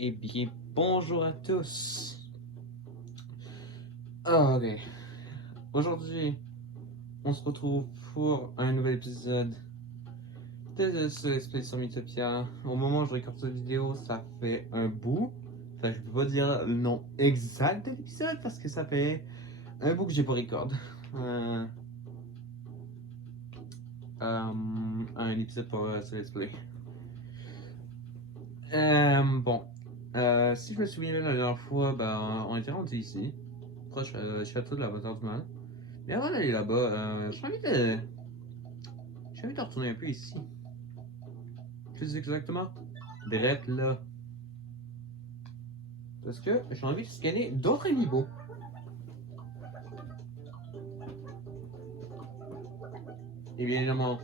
Eh bien, bonjour à tous. Ok. Aujourd'hui, on se retrouve pour un nouvel épisode de ce Expédition Mythopia. Au moment où je regarde cette vidéo, ça fait un bout. Enfin, je peux pas dire le nom exact de l'épisode parce que ça fait un bout que j'ai pas record. Euh, un épisode pour ce Let's Play. Bon. Si je me souviens la dernière fois, ben, on était rendu ici, proche château de la Bataille du Mal. Mais avant d'aller là-bas, j'ai envie de retourner un peu ici. Plus exactement, direct là. Parce que j'ai envie de scanner d'autres niveaux. Et bien évidemment,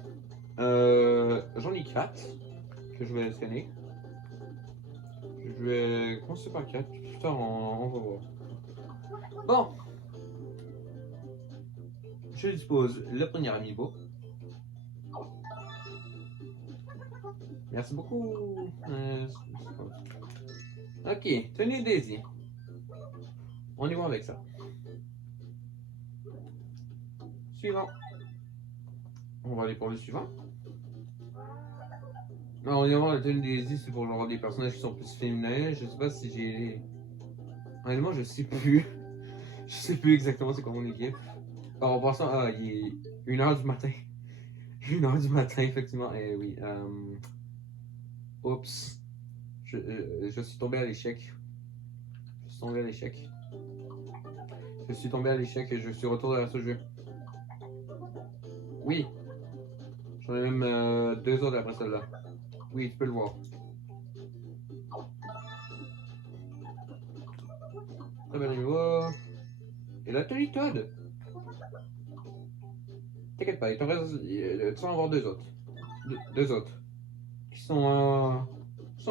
j'en ai 4 que je vais scanner. Je vais commencer par 4, plus tard on va voir. Bon, je dispose le premier amiibo. Merci beaucoup. Ok, tenez Daisy. On y va avec ça. Suivant. On va aller pour le suivant. Non, on y va, la tenue Daisy, c'est pour genre des personnages qui sont plus féminins. Je sais pas si j'ai. Honnêtement, je sais plus. Je sais plus exactement c'est quoi mon équipe. Alors, en passant, il est 1h du matin. 1h du matin, effectivement. Eh oui. Oups. Je suis tombé à l'échec. Je suis tombé à l'échec. Je suis tombé à l'échec et je suis retourné à ce jeu. Oui. J'en ai même 2 autres après celle-là. Oui, tu peux le voir. Très bien niveau. Et la tenue Todd. T'inquiète pas, il t'en reste. Tu vas en avoir 2 autres. Deux autres. Qui sont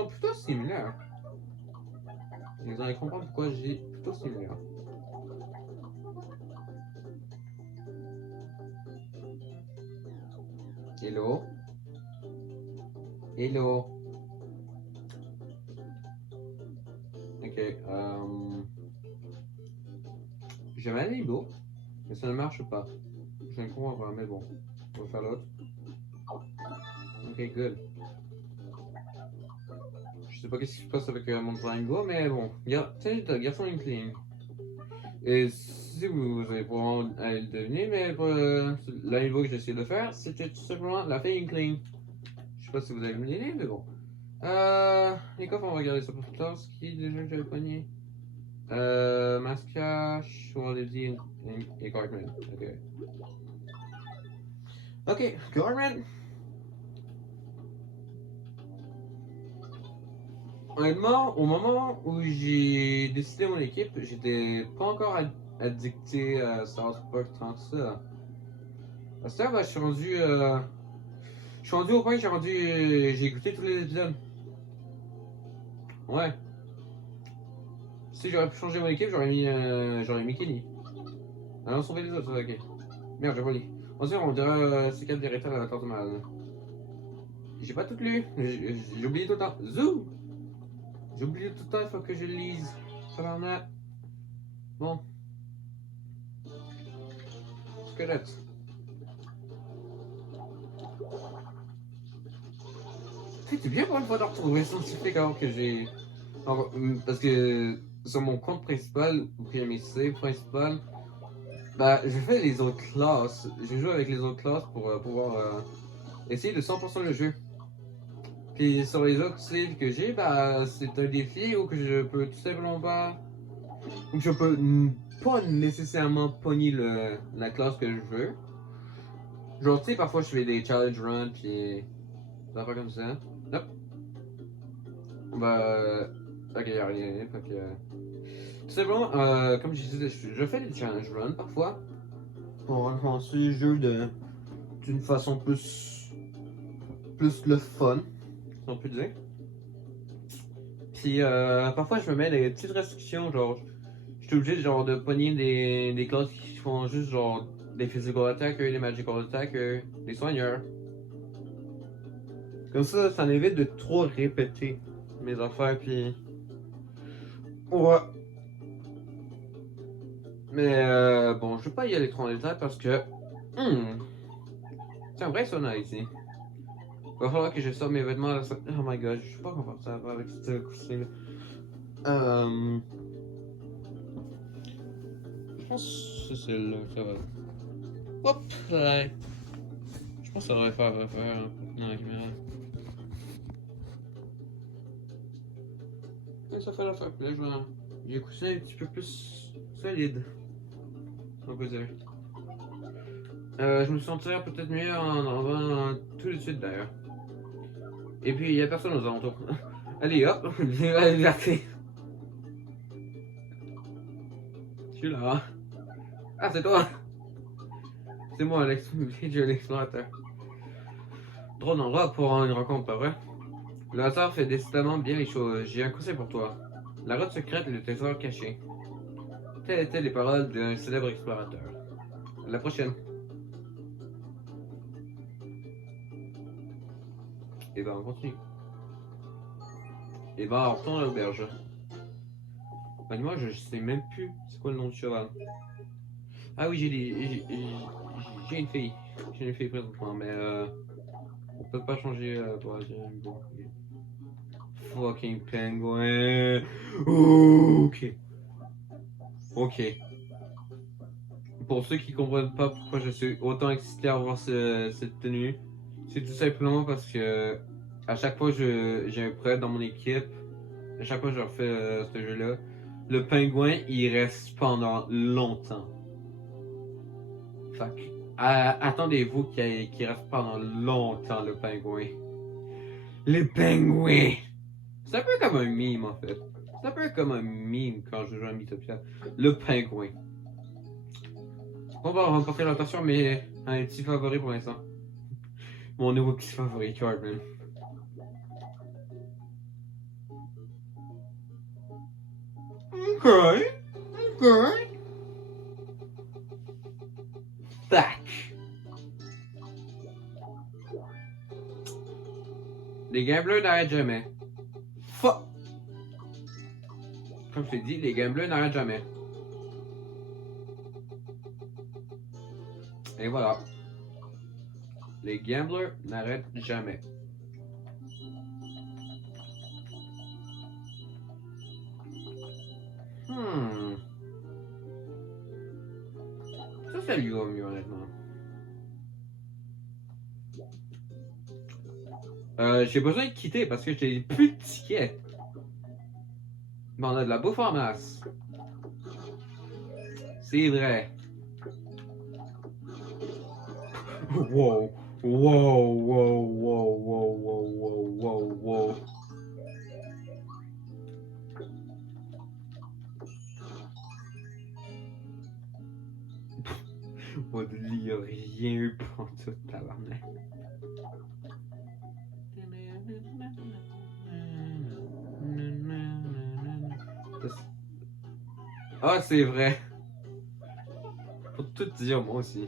plutôt similaires. Vous allez comprendre pourquoi j'ai plutôt similaire. Hello. Hello. Ok. J'ai mal les mots, mais ça ne marche pas. Je ne comprends pas, mais bon. On va faire l'autre. Ok, good. Je sais pas qu'est-ce qui se passe avec mon triangle, mais bon. C'est un garçon Inkling. Et si vous avez probablement à le deviner, mais pour la niveau que j'essaie de faire, c'était tout simplement la fée Inkling. Je sais pas si vous avez deviné, mais bon. Les coffres, on va regarder ça pour plus tard. Ce qui est déjà que j'avais pogné. Mascache, Wallaby et Cartman. Ok. Ok, Cartman. Honnêtement, au moment où j'ai décidé mon équipe, j'étais pas encore addicté à South Park tant que ça. À ce temps, ben, je suis rendu au point que j'ai écouté tous les épisodes. Ouais. Si j'aurais pu changer mon équipe, j'aurais mis Kenny. Ah non, sauver les autres, ok. Merde, j'ai pas lu. Ensuite, on dirait c'est quel directeur à la carte malade. J'ai pas tout lu. J'ai oublié tout le temps. Zou! J'ai oublié tout le temps, il faut que je le lise. Tabarnak. Bon. Squelette. C'est bien pour une fois de retrouver scientifique alors que j'ai. Parce que sur mon compte principal, ou bien mes saves principales, bah j'ai fait les autres classes. J'ai joué avec les autres classes pour pouvoir essayer de 100% le jeu. Puis sur les autres saves que j'ai, bah c'est un défi où que je peux tout simplement pas. Où je peux pas nécessairement pogner la classe que je veux. Genre, tu sais, parfois je fais des challenge runs, puis des affaires comme ça. Nope. Bah. Ok, y'a rien. Fait que. Tout simplement, comme je disais, je fais des challenge runs parfois. Pour influencer le jeu d'une façon plus le fun, si on peut dire. Puis parfois je me mets des petites restrictions, genre je suis obligé genre de pogner des classes qui font juste genre des physical attackers, des magical attackers, des soigneurs. Comme ça évite de trop répéter mes affaires, puis Ouais. Mais bon, je vais pas y aller trop en détail parce que c'est un vrai sauna ici. Va falloir que je sorte mes vêtements. Oh my god, je suis pas confortable avec ce coussin. Je pense que c'est là, ça va. Hop là. Je pense que ça devrait faire affaire dans la caméra. Et ça fait l'affaire. Puis là, j'ai un coussin un petit peu plus solide, on peut dire. Je me sentirais peut-être mieux en enlevant tout de suite d'ailleurs. Et puis, il y a personne aux alentours. Allez hop, vive la liberté. Je suis là. Ah, c'est toi. C'est moi, l'explorateur. Drôle d'endroit pour une rencontre, pas vrai? Le hasard fait décidément bien les choses. J'ai un conseil pour toi. La route secrète et le trésor caché. Telles étaient les paroles d'un célèbre explorateur. À la prochaine. Et ben, on continue. Et ben, on retourne à l'auberge. Ben, moi, je sais même plus c'est quoi le nom du cheval. Ah oui, j'ai une fille. J'ai une fille présentement, mais on peut pas changer toi. Bon, ok. Fucking pingouin. Ok. Ok. Pour ceux qui comprennent pas pourquoi je suis autant excité à voir cette tenue, c'est tout simplement parce que à chaque fois que j'ai un prêt dans mon équipe, à chaque fois que je refais ce jeu-là, le pingouin il reste pendant longtemps. Fait que, attendez-vous qu'il reste pendant longtemps le pingouin. Le pingouin! C'est un peu comme un mime en fait. C'est un peu comme un mime quand je joue à Mythopia. Le pingouin. Bon bah on va porter l'attention mais un petit favori pour l'instant. Mon nouveau petit favori, Cartman. Ok. Ok. Tac. Les gamblers n'arrêtent jamais. Fuck. Comme je t'ai dit, les gamblers n'arrêtent jamais. Et voilà. Les gamblers n'arrêtent jamais. Hmm. Ça lui va mieux, honnêtement. J'ai besoin de quitter parce que j'ai plus de tickets. Mais on a de la bouffe en masse. C'est vrai. Wow. Wow, wow, wow, wow, wow, wow, wow, wow. Mon lit a rien eu pour tout tabarnak. Ah, c'est vrai. Pour tout dire, moi aussi.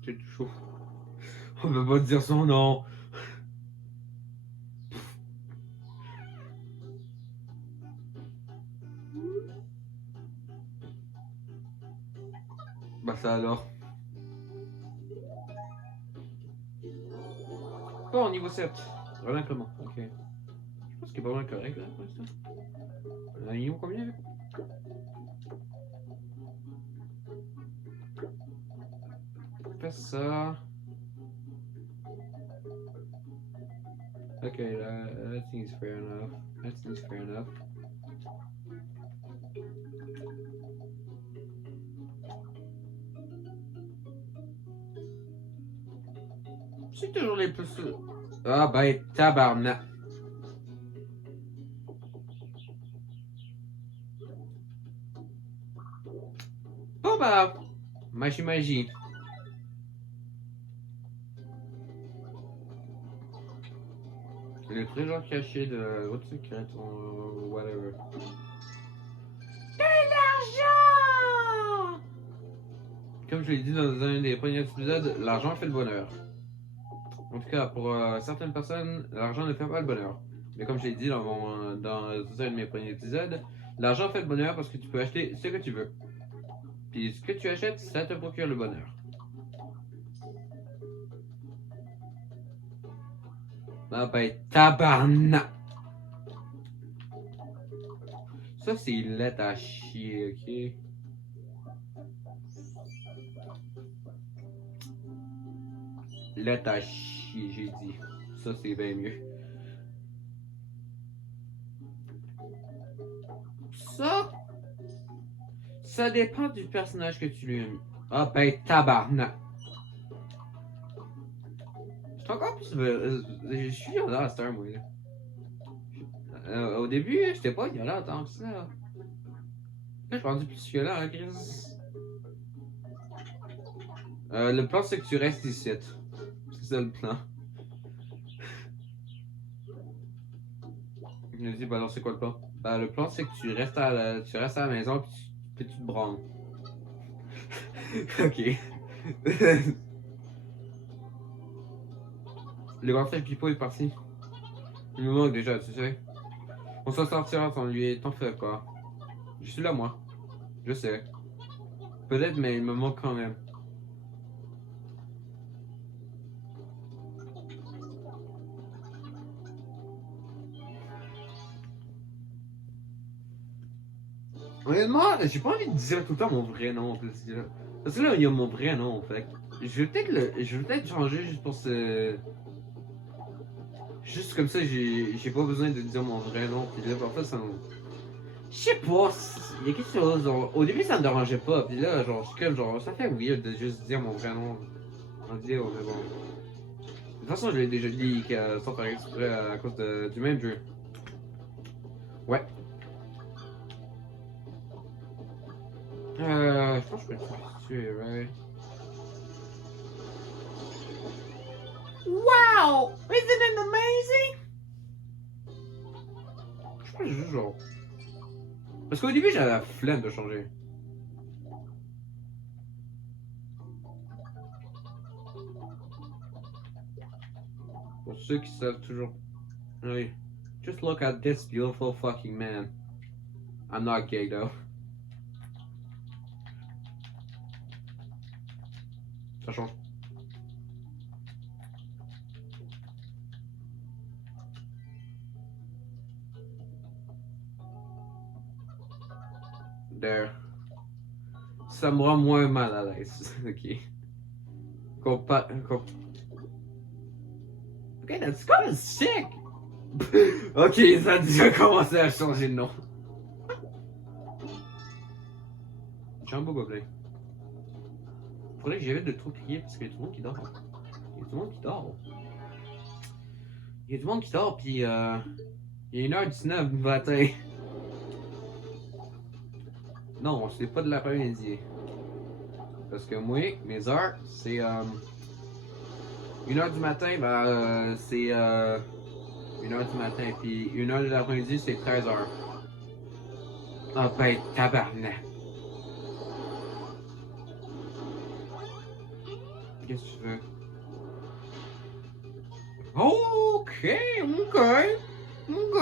J'ai tout chaud. On ne peut pas dire son nom. Bah ça alors. Bon, niveau 7. Voilà comment. Ok. Je pense qu'il est pas mal correct là pour l'instant. Niveau combien? Fais ça. Ok, that seems fair enough. That seems fair enough. C'est toujours les plus. Ah ben, tabarnak. Bon bah, magie magie. Le trésor caché de la route secrète, whatever. De l'argent! Comme je l'ai dit dans un des premiers épisodes, l'argent fait le bonheur. En tout cas, pour certaines personnes, l'argent ne fait pas le bonheur. Mais comme je l'ai dit dans un de mes premiers épisodes, l'argent fait le bonheur parce que tu peux acheter ce que tu veux. Puis ce que tu achètes, ça te procure le bonheur. Ah ben, tabarnak! Ça, c'est laid à chier, ok? Laid à chier, j'ai dit. Ça, c'est bien mieux. Ça dépend du personnage que tu lui as mis. Ah ben, tabarnak! Je suis encore plus. Je suis violent à Star, moi. Au début, j'étais pas violent tant que ça. Là, je suis rendu plus violent, hein, Chris. Le plan, c'est que tu restes ici. C'est ça le plan. Je me dis, bah non, c'est quoi le plan? Bah, le plan, c'est que tu restes à la maison puis tu te branles. Ok. Le grand frère Pipo est parti. Il me manque déjà, tu sais. On s'en sortira sans lui, t'en fais pas. Je suis là, moi. Je sais. Peut-être, mais il me manque quand même. Honnêtement, j'ai pas envie de dire tout le temps mon vrai nom. Parce que là, il y a mon vrai nom, fait. Je vais peut-être changer juste pour ce. Juste comme ça, j'ai pas besoin de dire mon vrai nom. Puis là, parfois, ça me. Je sais pas, il y a quelque chose. Genre, au début, ça me dérangeait pas. Puis là, genre, je suis comme, genre, ça fait weird de juste dire mon vrai nom en vidéo, mais bon. De toute façon, je l'ai déjà dit sans faire exprès à cause du même jeu. Ouais. Je pense que je peux le tuer, right? Wow! Isn't it amazing? Je pense juste genre. Parce qu'au début, j'avais la flemme de changer. Pour ceux qui savent toujours. Oui. Just look at this beautiful fucking man. I'm not gay though. Ça change. There. Ça me rend moins mal à l'aise. Ok. Ok, that's kind of sick! Ok, ça a déjà commencé à changer de nom. Jumbo Goblin. Faudrait que j'évite de trop crier parce qu'il y a tout le monde qui dort. Il y a tout le monde qui dort. Il y a tout le monde qui dort, puis il est 1h19 du matin. Non, c'est pas de l'après-midi. Parce que moi, mes heures, c'est 1h du matin, c'est 1h du matin, puis 1h de l'après-midi, c'est 13h. Ah ben, tabarnak. Qu'est-ce que tu veux? Ok, ok, ok.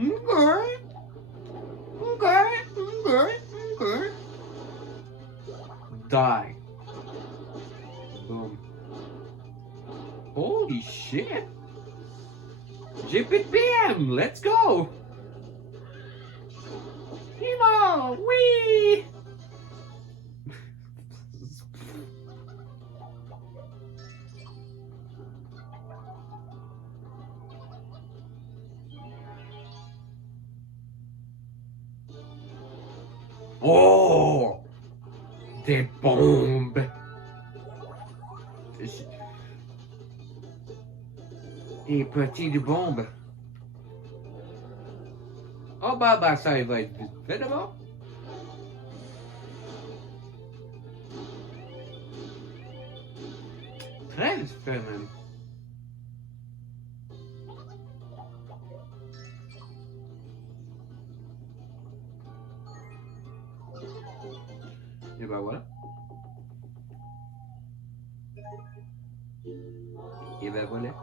Okay. Okay. Okay. Okay. Die. Boom. Holy shit. J'ai plus de PM. Let's go. Emo. Oui. Oh. Des bombes. Des petites bombes. Oh bah ça il va être vite fait d'abord. Très vite fait même. Et bah voilà. Et ben voilà.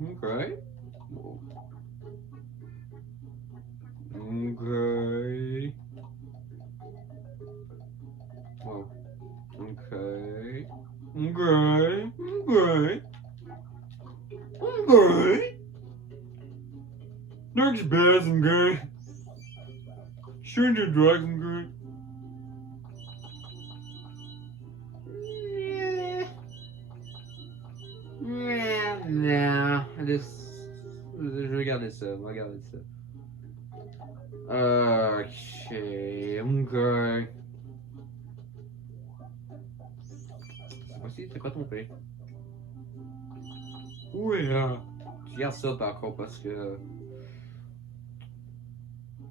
Ok. Bon. Ok. Wow. Ok. Ok. Ok. Okay. Next bad, I'm good. Shouldn't do drugs, I'm good. Non, je vais regarder ça, on va regarder ça. Ok, ok. C'est possible, c'est pas trompé. Oui, tu gardes ça par contre parce que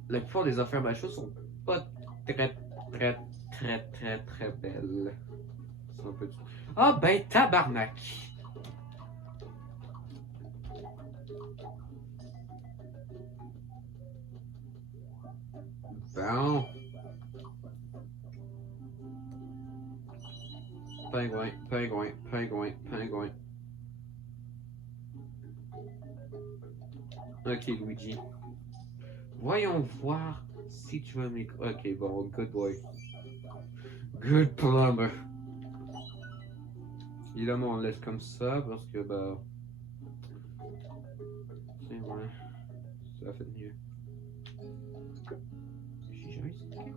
la plupart des affaires machos sont pas très belles. C'est un peu... Ah ben tabarnak! Bon. Pingouin, pingouin, pingouin, pingouin. Ok, Luigi. Voyons voir si tu veux mes... Ok, bon, good boy. Good plumber. Évidemment, on laisse comme ça parce que, bah... C'est vrai. Ça a fait mieux. J'ai jamais essayé.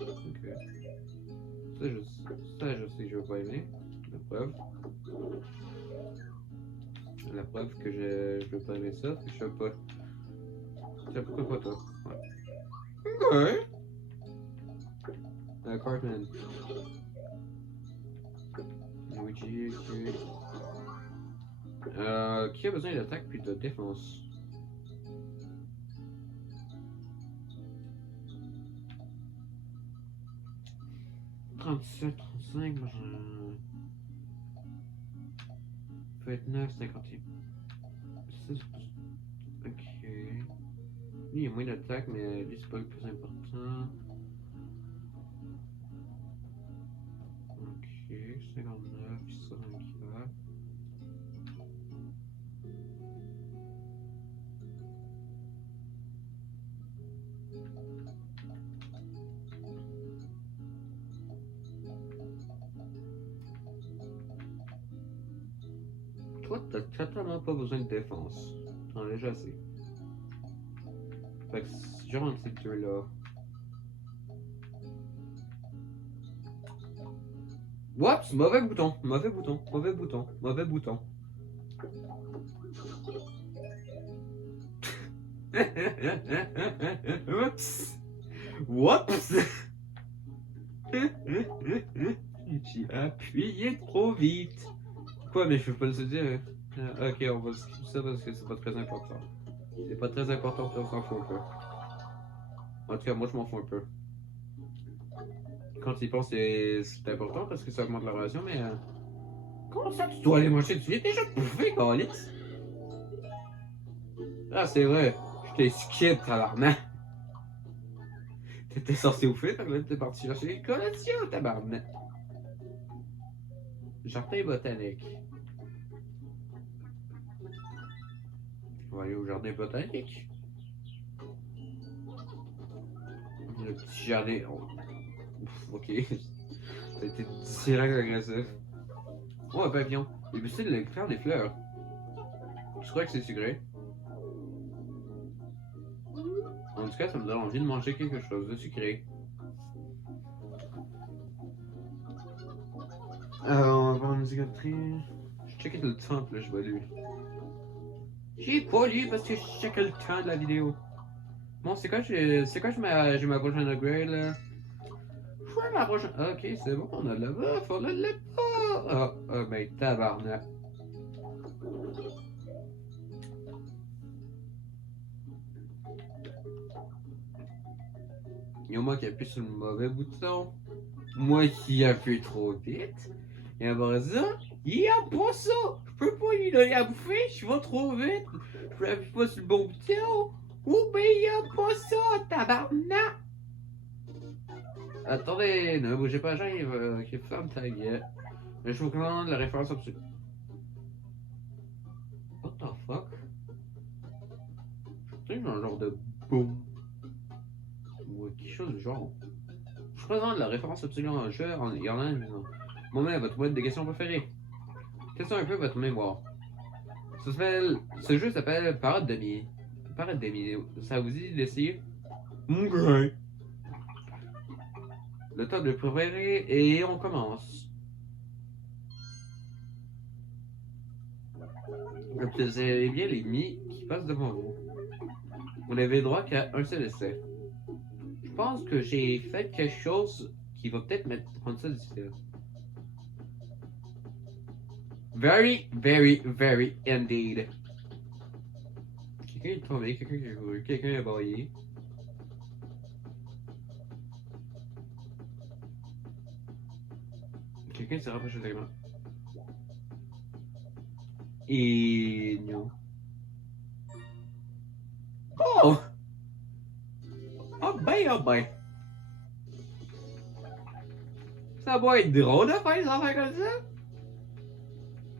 Ok. Ça, je sais que je vais pas aimer. La preuve. La preuve que je veux pas aimer ça, c'est que je veux pas... Tiens, pourquoi pas toi? Ouais. Ok. Cartman. Luigi, ok. Qui a besoin d'attaque puis de défense? « 37, 35, moi je... Peut être 9, 51. 6. Ok. Lui il y a moins d'attaque, mais lui c'est pas le plus important. Ok, 59, 64. Toi, t'as totalement pas besoin de défense. T'en as déjà assez. Fait que si je rentre ces deux-là. Oups, mauvais bouton, mauvais bouton, mauvais bouton, mauvais bouton. Oups. Oups. J'ai appuyé trop vite. Quoi, mais je peux pas le dire. Ok, on va skip ça parce que c'est pas très important. C'est pas très important, puis on s'en fout un peu. En tout cas, moi je m'en fous un peu. Quand il pense, c'est important parce que ça augmente la relation, mais. Comment ça, tu dois aller manger? Tu es déjà bouffé, Calis? Ah, c'est vrai. Je t'ai skip, tabarnak. T'étais censé bouffer, donc là t'es parti chercher une collation, tabarnak. Jardin botanique. On va aller au jardin botanique. Le petit jardin. Oh. Ouf, ok. Ça a été direct agressif. Oh, un papillon. Il veut essayer de faire des fleurs. Je crois que c'est sucré. En tout cas, ça me donne envie de manger quelque chose de sucré. On va voir une cicatrice. Je checkais le temps, là, je vois lui. J'ai pas lu parce que je checkais le temps de la vidéo. Bon, c'est quoi, j'ai ma prochaine upgrade là? Ouais, ma prochaine. Ok, c'est bon, on a de la bouffe, on a de la bouffe. Ah, ben tabarnak. Il y a moi qui appuie sur le mauvais bouton. Moi qui appuie trop vite. Et après ça, il a pas ça. Je peux pas lui donner à bouffer, je vais trop vite. Je appuie pas sur le bon bouton. Oh, mais y'a pas ça, tabarnak! Attendez, ne bougez pas, j'arrive, qui ferme ta gueule. Mais je vous commande la référence absolue. What the fuck? Je suis un genre de boom. Ou quelque chose du genre. Je présente la référence absolue en jeu, il y en a une. Moment, votre boîte de questions préférée. Question un peu votre mémoire. Ce jeu s'appelle Parade de Mie. Parade de Mie. Ça vous dit d'essayer? Ok. Le temps de préparer et on commence. Observez bien les Mie qui passent devant vous. Vous n'avez droit qu'à un seul essai. Je pense que j'ai fait quelque chose qui va peut-être rendre ça difficile. Very, very, very indeed. Quelqu'un est tombé, quelqu'un qui a couru, quelqu'un a baillé. Quelqu'un s'est rapproché de l'écran. Et non. Oh! Oh ben, oh ben. Ça va être drôle de faire des affaires comme ça.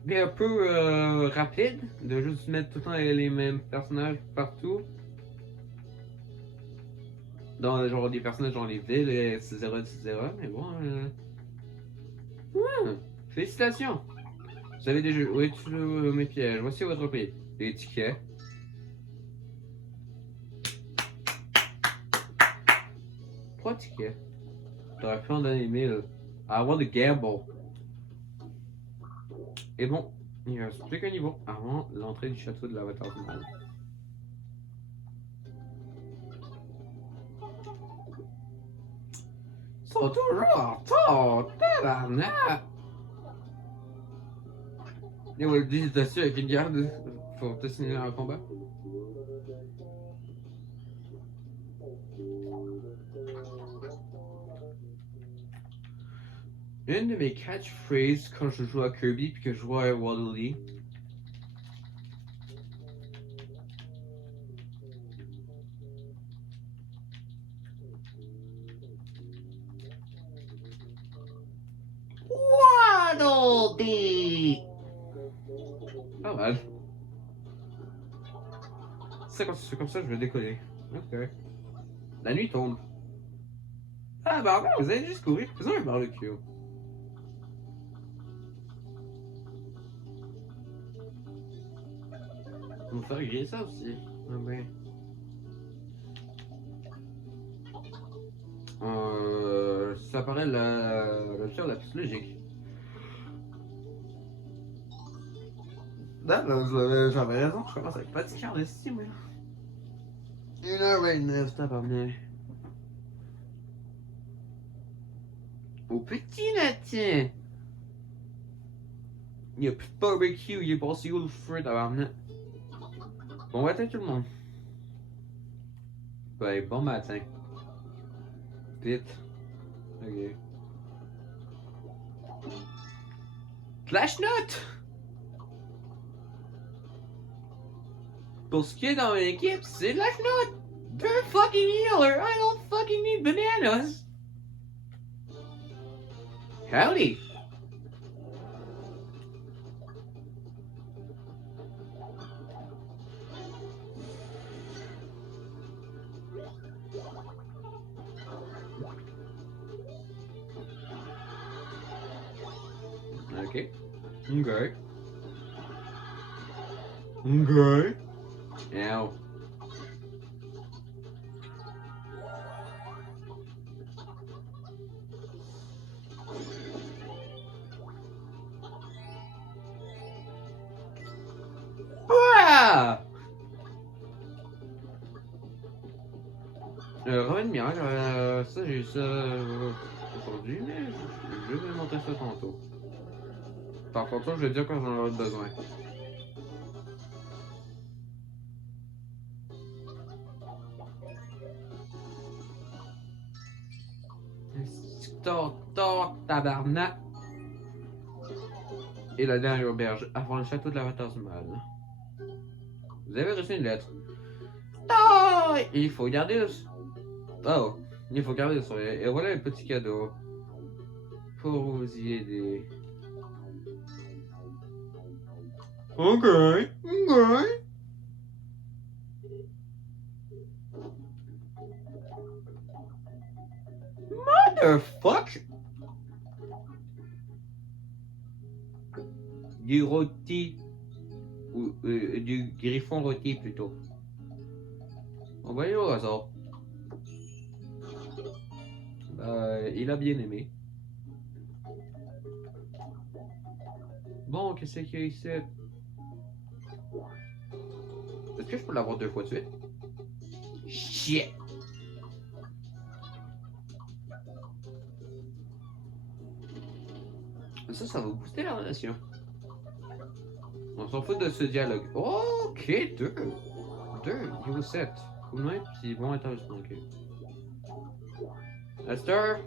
Mais un peu rapide, de juste mettre tout le temps les mêmes personnages partout. Dans genre des personnages dans les villes, etc. etc. Mais bon. Félicitations! Vous avez déjà joué tous mes pièges. Voici votre prix. Des tickets. Trois tickets. T'aurais pu en donner 1000. I want to gamble. Et bon, il ne reste plus qu'un niveau avant l'entrée du château de l'avatar du mal. Ils sont toujours en retard, tabarnak! Et on le dit dessus avec une garde. Faut peut-être signaler un combat. Une de mes catchphrases quand je joue à Kirby puis que je joue à Waddle Dee. Waddle Dee! Pas mal. C'est comme ça que je vais décoller. Ok. La nuit tombe. Ah bah ouais, vous avez juste couru. Faisons un barbecue. On va faire griller ça aussi. Ah ben. Ça paraît l'option la plus logique. Non, j'avais raison, je commence avec pas de quart d'ici, moi. 1h29, tabarnak. Au petit latin! Il y a plus de barbecue, il est passé où le feu, tabarnak? Bon matin tout le monde. Ben, bon matin. Vite. Ok. Flash note! Pour ce qui est dans mon équipe, c'est Flash note! They're fucking healer! I don't fucking need bananas! Howdy! Okay. Okay. Okay. Now. Ah! Romain de Mirage, ça j'ai eu ça aujourd'hui, mais je vais monter ça tantôt. Par contre, je vais dire quand j'en aurai besoin. Tabarnak! Et la dernière auberge, avant le château de l'avatar du mal. Vous avez reçu une lettre. Oh, il faut garder ça. Oh, il faut garder ça. Et voilà un petit cadeau. Pour vous y aider. Ok, ok. Motherfuck! Du rôti. Ou du griffon rôti plutôt. On va aller au hasard. Il a bien aimé. Bon, qu'est-ce qu'il y a ici? Est-ce que je peux l'avoir 2 fois de suite? Shit! Ça va booster la relation. On s'en fout de ce dialogue. Oh, ok, 2. 2, niveau 7. Cool, ouais, puis bon, intéressant, ok. Esther?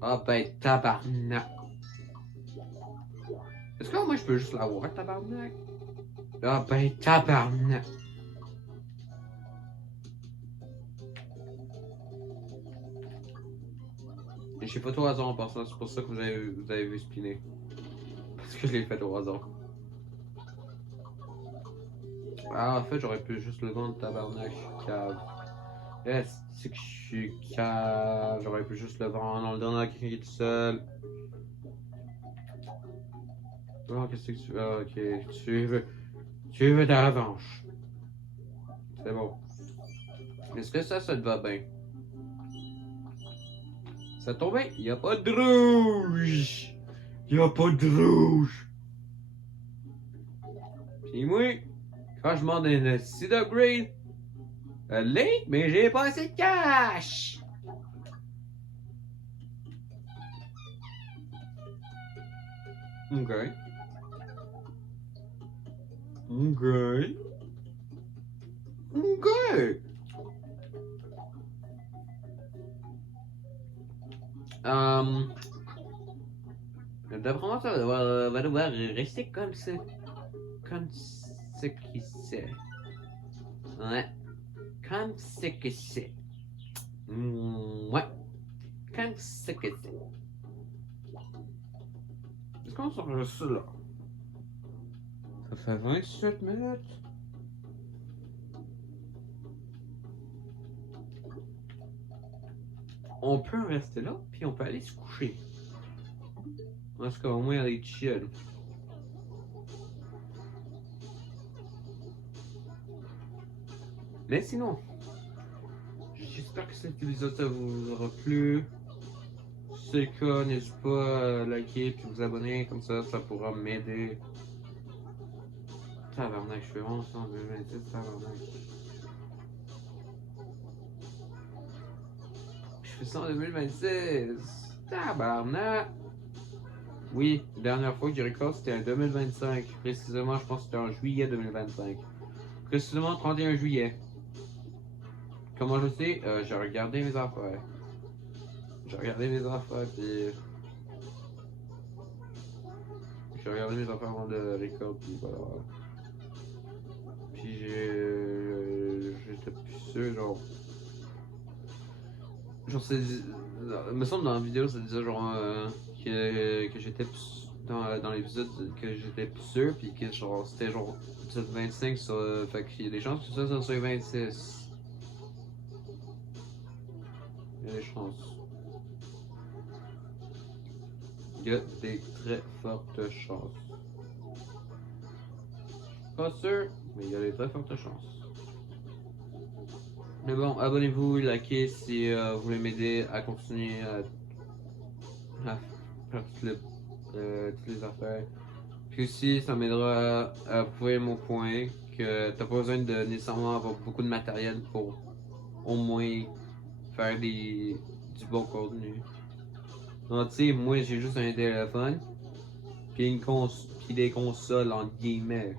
Ah ben, tabarnak. Est-ce que moi je peux juste l'avoir, tabarnak? Ah ben, tabarnak. J'ai fait au hasard en passant, c'est pour ça que vous avez vu spinner. Parce que je l'ai fait au hasard. Ah, en fait, j'aurais pu juste le vendre, tabarnak, je suis cave. C'est que je suis cave. J'aurais pu juste le vendre en le donnant à quelqu'un qui est tout seul. Oh, qu'est-ce que tu veux? Ah, ok, tu veux ta revanche. C'est bon. Est-ce que ça te va bien? Ça tombe bien? Y'a pas de rouge! Y'a pas de rouge! Pis moi, quand je demande un seed upgrade, elle l'est, mais j'ai pas assez de cash! Ok. Ok. Ok. D'après moi, ça va devoir rester comme ça. Comme ce qui c'est. Ouais. Comme ce que c'est. Ouais. Comme ce que c'est. Est-ce qu'on s'enregistre ça là? Ça fait 27 minutes. On peut en rester là, puis on peut aller se coucher. En tout cas, au moins aller chill. Mais sinon, j'espère que cet épisode ça vous aura plu. Si c'est le cas, n'hésitez pas à liker et vous abonner, comme ça pourra m'aider. Tabarnak, je fais vraiment ça en 2026, tabarnak. Je fais ça en 2026, tabarnak. Oui, la dernière fois que j'ai record c'était en 2025. Précisément, je pense que c'était en juillet 2025. Précisément 31 juillet. Comment je sais? J'ai regardé mes affaires. J'ai regardé mes affaires, puis... J'ai regardé mes affaires avant de record, puis voilà. Puis j'étais plus sûr, genre... Genre, il me semble dans la vidéo, ça disait genre que j'étais plus... Dans l'épisode, que j'étais plus sûr, puis que genre, c'était genre épisode 25 sur... fait qu'il y a des chances que ça soit sur 26. Il y a des chances. Il y a des très fortes chances. Pas sûr, mais il y a des très fortes chances. Mais bon, abonnez-vous, likez si vous voulez m'aider à continuer à faire toutes les affaires. Puis aussi, ça m'aidera à prouver mon point que t'as pas besoin de nécessairement avoir beaucoup de matériel pour au moins faire du bon contenu. Donc, tu sais, moi j'ai juste un téléphone, puis des consoles entre guillemets.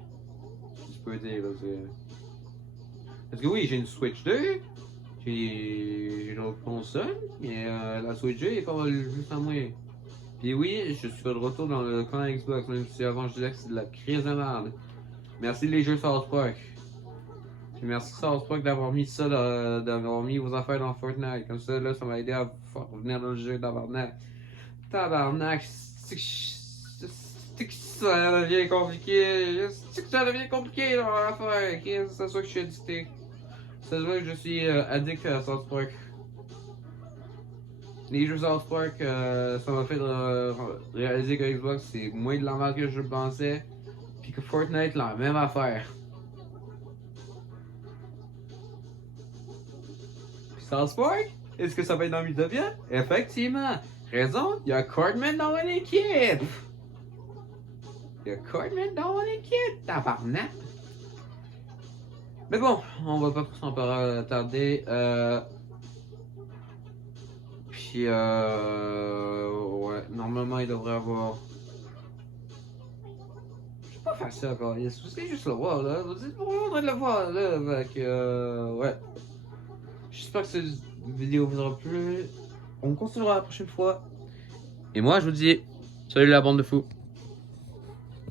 Si je peux dire, parce que oui, j'ai une Switch 2, j'ai une autre console, mais la Switch 2 est pas mal juste à moi. Puis oui, je suis de retour dans le camp Xbox, même si avant je disais que c'est de la crise de merde. Merci les jeux South Park. Puis merci South Park d'avoir mis ça, d'avoir mis vos affaires dans Fortnite. Comme ça, là, ça m'a aidé à revenir dans le jeu tabarnak. Tabarnak, c'est que ça devient compliqué. C'est que ça devient compliqué dans l'affaire. Ok, c'est ça que je suis addicté. C'est ça que je suis addict à South Park. Les jeux South Park, ça m'a fait réaliser que Xbox c'est moins de la merde que je pensais. Puis que Fortnite, la même affaire. Puis South Park, est-ce que ça va être dans Mythopia? Effectivement. Raison, il y a Cordman dans mon équipe. Il y a Cordman dans mon équipe, tabarnak. Mais bon, on va pas trop s'en tarder. Puis, ouais, normalement, il devrait avoir. Je vais pas faire ça encore. C'est juste le voir, là. Vous êtes vraiment en train de le voir, là. Avec, ouais. J'espère que cette vidéo vous aura plu. On continuera la prochaine fois. Et moi, je vous dis, salut la bande de fous.